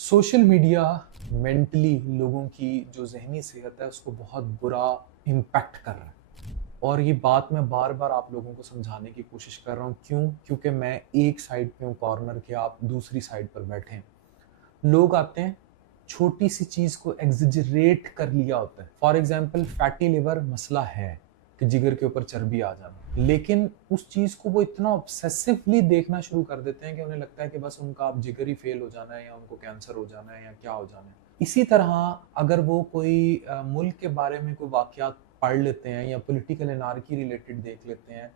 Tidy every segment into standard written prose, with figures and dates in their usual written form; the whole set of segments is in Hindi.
सोशल मीडिया मेंटली लोगों की जो ज़हनी सेहत है उसको बहुत बुरा इम्पैक्ट कर रहा है। और ये बात मैं बार-बार आप लोगों को समझाने की कोशिश कर रहा हूँ। क्यों? क्योंकि मैं एक साइड पे हूँ कॉर्नर के, आप दूसरी साइड पर बैठे हैं। लोग आते हैं, छोटी-सी चीज़ को एक्ज़ैजरेट कर लिया होता है। फॉर एग्ज़ाम्पल फैटी लिवर मसला है, कि जिगर के ऊपर चर्बी आ जाना। लेकिन उस चीज़ को वो इतना ऑब्सेसिवली देखना शुरू कर देते हैं कि उन्हें लगता है कि बस उनका अब जिगर ही फेल हो जाना है या उनको कैंसर हो जाना है या क्या हो जाना है। इसी तरह अगर वो कोई मुल्क के बारे में कोई वाक़यात पढ़ लेते हैं या पॉलिटिकल एनार्की रिलेटेड देख लेते हैं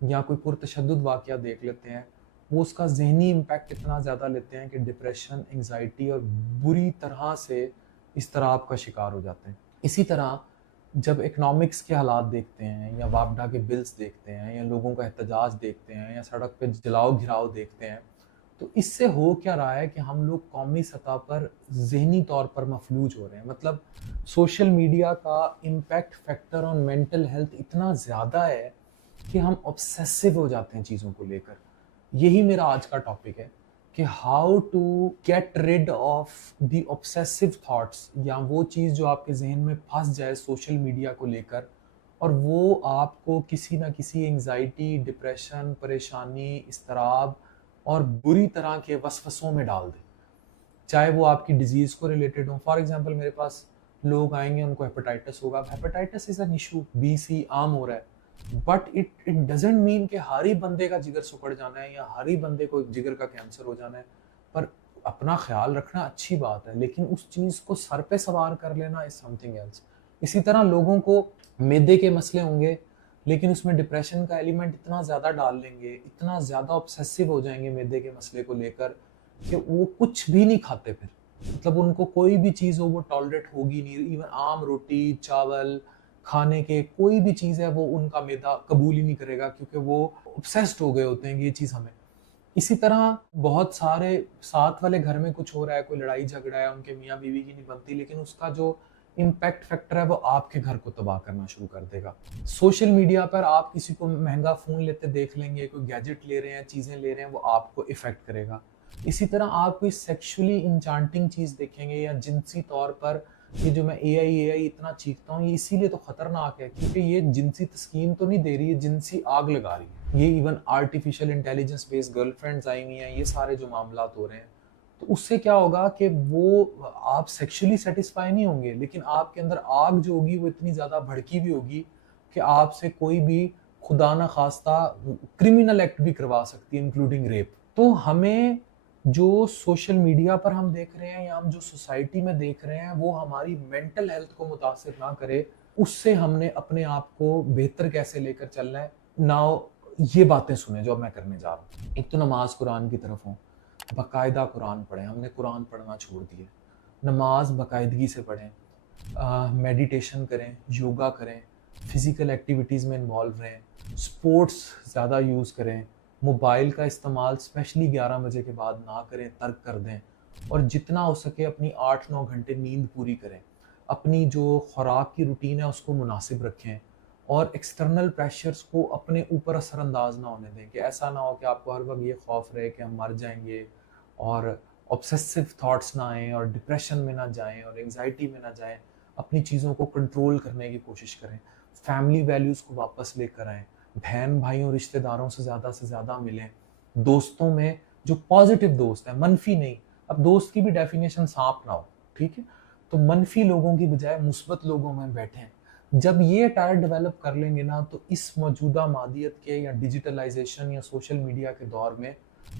या कोई पुरतशद्दुद वाक़या देख लेते हैं, वो उसका ज़हनी इम्पैक्ट इतना ज़्यादा लेते हैं कि डिप्रेशन, एंग्ज़ायटी और बुरी तरह से इज़्तिराब का शिकार हो जाते हैं। इसी तरह जब इकोनॉमिक्स के हालात देखते हैं या वापडा के बिल्स देखते हैं या लोगों का एहतजाज देखते हैं या सड़क पे जलाओ-घिराव देखते हैं, तो इससे हो क्या रहा है कि हम लोग कौमी सतह पर ज़हनी तौर पर मफ़लूज हो रहे हैं। मतलब सोशल मीडिया का impact factor on mental health इतना ज़्यादा है कि हम ऑब्सेसिव हो जाते हैं चीज़ों को लेकर। यही मेरा आज का टॉपिक है कि how to get rid of the obsessive thoughts, या वो चीज़ जो आपके ज़हन में फँस जाए सोशल मीडिया को लेकर और वो आपको किसी न किसी एंग्ज़ायटी, डिप्रेशन, परेशानी, इज़्तिराब और बुरी तरह के वसवसों में डाल दे। चाहे वो आपकी डिज़ीज़ को रिलेटेड हो। फॉर एग्ज़ाम्पल मेरे पास लोग आएँगे, उनको हेपेटाइटिस होगा। हेपेटाइटिस इज़ एन इश्यू, बी-सी आम हो रहा है। बट इट डज़न्ट मीन कि हर ही बंदे का जिगर सिकुड़ जाना है या हर ही बंदे को जिगर का कैंसर हो जाना है। पर अपना ख़्याल रखना अच्छी बात है, लेकिन उस चीज़ को सर पे सवार कर लेना इज़ समथिंग एल्स। इसी तरह लोगों को मैदे के मसले होंगे, लेकिन उसमें डिप्रेशन का एलिमेंट इतना ज़्यादा डाल लेंगे, इतना ज़्यादा ऑब्सेसिव हो जाएँगे मैदे के मसले को लेकर कि वो कुछ भी नहीं खाते फिर। मतलब उनको कोई भी चीज़ हो वो टॉलरेट होगी नहीं। इवन आम रोटी, चावल, खाने के कोई भी चीज़ है वो उनका मैदा कबूल ही नहीं करेगा, क्योंकि वो ऑब्सेस्ड हो गए होते हैं कि ये चीज़ हमें। इसी तरह बहुत सारे साथ वाले घर में कुछ हो रहा है, कोई लड़ाई झगड़ा है, उनके मियाँ-बीवी की नहीं बनती, लेकिन उसका जो इम्पैक्ट फैक्टर है वो आपके घर को तबाह करना शुरू कर देगा। सोशल मीडिया पर आप किसी को महँगा फ़ोन लेते देख लेंगे, कोई गैजेट ले रहे हैं, चीज़ें ले रहे हैं, वो आपको इफ़ेक्ट करेगा। इसी तरह आप कोई सेक्सुअली एन्चांटिंग चीज़ देखेंगे या जिनसी तौर पर ये जो मैं एआई इतना चीखता हूँ, ये इसीलिए तो खतरनाक है क्योंकि ये जिनसी तस्कीन तो नहीं दे रही है, जिनसी आग लगा रही है। ये even artificial intelligence based girlfriends आई हुई हैं, ये सारे जो मामलात हो रहे हैं, तो उससे क्या होगा कि वो आप सेक्सुअली सैटिस्फाई नहीं होंगे, लेकिन आपके अंदर आग जो होगी वो इतनी ज़्यादा भड़की हुई होगी कि आपसे कोई भी खुदा ना खास्ता क्रिमिनल एक्ट भी करवा सकती है, इंक्लूडिंग रेप। तो हमें जो सोशल मीडिया पर हम देख रहे हैं या हम जो सोसाइटी में देख रहे हैं वो हमारी मेंटल हेल्थ को मुतासिर ना करे, उससे हमने अपने आप को बेहतर कैसे लेकर चलना है। नाउ ये बातें सुने जो अब मैं करने जा रहा हूँ। एक तो नमाज कुरान की तरफ हो, बाकायदा कुरान पढ़ें। हमने कुरान पढ़ना छोड़ दिया। नमाज बाकायदगी से पढ़ें, मेडिटेशन करें, योगा करें, फिज़िकल एक्टिविटीज़ में इन्वॉल्व रहें, स्पोर्ट्स ज़्यादा यूज़ करें, मोबाइल का इस्तेमाल स्पेशली 11 बजे के बाद ना करें, तर्क कर दें और जितना हो सके अपनी 8-9 घंटे नींद पूरी करें। अपनी जो खुराक की रूटीन है उसको मुनासिब रखें और एक्सटर्नल प्रेशर्स को अपने ऊपर असरअंदाज ना होने दें कि ऐसा ना हो कि आपको हर वक़्त ये खौफ रहे कि हम मर जाएँगे और ऑब्सेसिव थॉट्स ना आएँ और डिप्रेशन में ना जाएँ और एंग्ज़ायटी में ना जाएँ। अपनी चीज़ों को कंट्रोल करने की कोशिश करें। फैमिली वैल्यूज़ को वापस लेकर आएँ। बहन-भाइयों, रिश्तेदारों से ज़्यादा मिलें। दोस्तों में जो पॉज़िटिव दोस्त हैं, मनफ़ी नहीं। अब दोस्त की भी डेफ़िनेशन साँप ना हो, ठीक है? तो मनफ़ी लोगों की बजाय मुस्बत लोगों में बैठें। जब ये टायर डेवलप कर लेंगे ना, तो इस मौजूदा मादियत के या डिजिटलाइज़ेशन या सोशल मीडिया के दौर में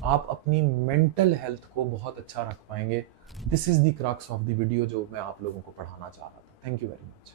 आप अपनी मेंटल हेल्थ को बहुत अच्छा रख पाएँगे। This is the crux of the video जो मैं आप लोगों को पढ़ाना चाह रहा था। Thank you very much.